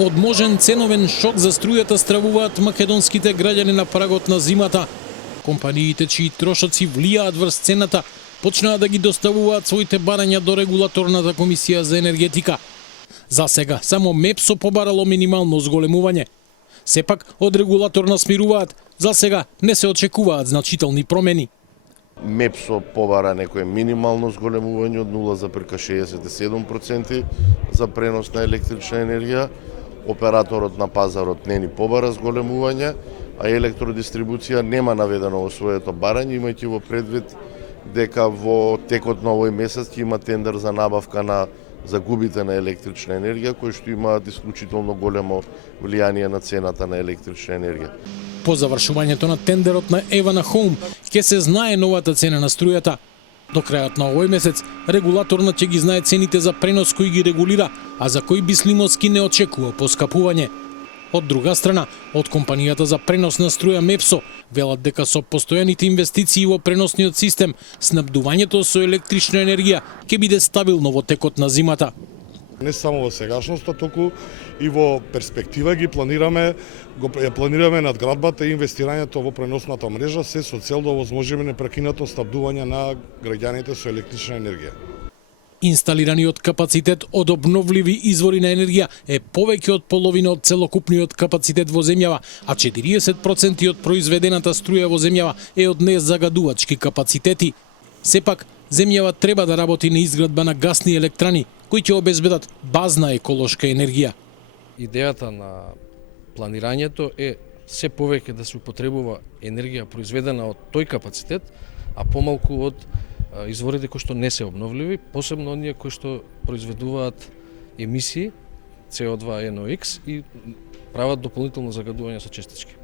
Од можен ценовен шок за струјата стравуваат македонските граѓани на прагот на зимата. Компаниите чии трошоци влијаат врз цената почнаа да ги доставуваат своите барања до регулаторната комисија за енергетика. За сега само МЕПСО побарало минимално зголемување. Сепак од регулаторна смируваат, за сега не се очекуваат значителни промени. МЕПСО побара некое минимално зголемување од 0,67% за пренос на електрична енергија. Операторот на пазарот не ни побара зголемување, а електродистрибуција нема наведено во своето барање, имајќи во предвид дека во текот на овој месец ќе има тендер за набавка на загубите на електрична енергија, кои што имаат исклучително големо влијание на цената на електрична енергија. По завршувањето на тендерот на Евана Хоум ќе се знае новата цена на струјата. До крајот на овој месец регулаторна ќе ги знае цените за пренос кои ги регулира, а за кои Бислимовски не очекува поскапување. Од друга страна, од компанијата за пренос на струја МЕПСО велат дека со постојаните инвестиции во преносниот систем, снабдувањето со електрична енергија ќе биде стабилно во текот на зимата. Не само во сегашноста, туку и во перспектива ги планираме надградбата и инвестирањето во преносната мрежа, се со цел да овозможиме непрекинато снабдување на граѓаните со електрична енергија. Инсталираниот капацитет од обновливи извори на енергија е повеќе од половина од целокупниот капацитет во земјава, а 40% од произведената струја во земјава е од незагадувачки капацитети. Сепак, земјава треба да работи на изградба на гасни електрани, кои ќе обезбедат базна еколошка енергија. Идејата на планирањето е се повеќе да се употребува енергија произведена од тој капацитет, а помалку од изворите кои што не се обновливи, посебно оние кои што произведуваат емисии CO2 NOx и прават дополнително загадување со честички.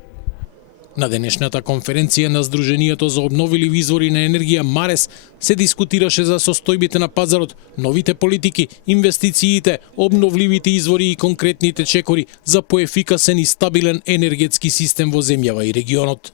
На денешната конференција на Сдруженијето за обновливи извори на енергија МАРЕС се дискутираше за состојбите на пазарот, новите политики, инвестициите, обновливите извори и конкретните чекори за поефикасен и стабилен енергетски систем во земјава и регионот.